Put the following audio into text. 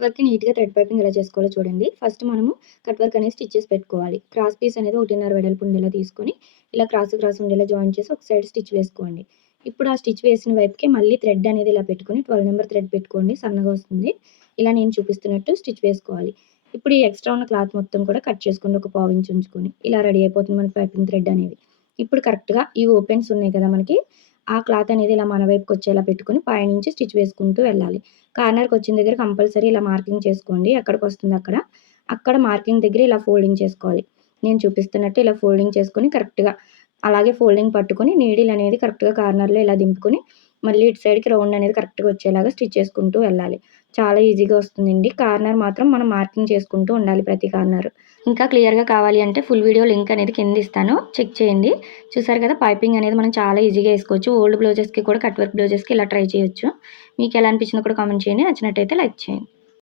Cut నీట్‌గా thread piping ఎలా చేసుకోవాలో చూడండి. ఫస్ట్ మనము కట్ వర్క్ అనేది స్టిచ్ చేసి పెట్టుకోవాలి. క్రాస్ పీస్ అనేది 1.5 వెడల్పు ఉండేలా తీసుకొని, ఇలా క్రాస్ క్రాస్ ఉండేలా జాయిన్ చేసి ఒక సైడ్ స్టిచ్ వేసుకోండి. ఇప్పుడు ఆ స్టిచ్ వేసిన వైపుకి మళ్ళీ థ్రెడ్ అనేది ఇలా పెట్టుకొని 12 నెంబర్ థ్రెడ్ పెట్టుకోండి. సన్నగా వస్తుంది. ఇలా నేను చూపిస్తున్నట్టు స్టిచ్ వేసుకోవాలి. ఇప్పుడు ఈ ఎక్స్ట్రా ఉన్న క్లాత్ మొత్తం కూడా కట్ చేసుకోండి. ఒక పావు ఇంచ్ ఉంచుకొని. ఇలా రెడీ అయిపోతుంది మన పైపింగ్ థ్రెడ్ అనేది. ఇప్పుడు కరెక్ట్‌గా ఈ ఓపెన్స్ ఉన్నాయి కదా మనకి, ఆ క్లాత్ అనేది ఇలా మన వైపుకి వచ్చేలా పెట్టుకొని పైనుంచి స్టిచ్ వేసుకుంటూ వెళ్ళాలి. కార్నర్‌కి వచ్చిన దగ్గర కంపల్సరీ ఇలా మార్కింగ్ చేసుకోండి. ఎక్కడికి వస్తుంది అక్కడ. అక్కడ మార్కింగ్ దగ్గర ఇలా ఫోల్డింగ్ చేసుకోవాలి. నేను చూపిస్తున్నట్టు ఇలా ఫోల్డింగ్ చేసుకొని కరెక్ట్‌గా అలాగే ఫోల్డింగ్ పట్టుకొని నీడిల్ అనేది కరెక్ట్‌గా కార్నర్‌లో ఇలా దింపుకొని, మళ్ళీ ఇటు సైడ్‌కి రౌండ్ అనేది కరెక్ట్‌గా వచ్చేలాగా స్టిచ్ చేసుకుంటూ వెళ్ళాలి. చాలా ఈజీగా వస్తుందండి. కార్నర్ మాత్రం మనం మార్కింగ్ చేసుకుంటూ ఉండాలి ప్రతి కార్నర్. ఇంకా క్లియర్‌గా కావాలి అంటే ఫుల్ వీడియో లింక్ అనేది కింద ఇస్తాను. చెక్ చేయండి. చూసారు కదా పైపింగ్ అనేది మనం చాలా ఈజీగా వేసుకోవచ్చు ఓల్డ్ బ్లౌజెస్‌కి కూడా కట్ వర్క్ బ్లౌజెస్‌కి ఇలా ట్రై చేయొచ్చు. మీకు ఎలా అనిపించిందో కూడా కామెంట్ చేయండి. నచ్చినట్టయితే లైక్ చేయండి.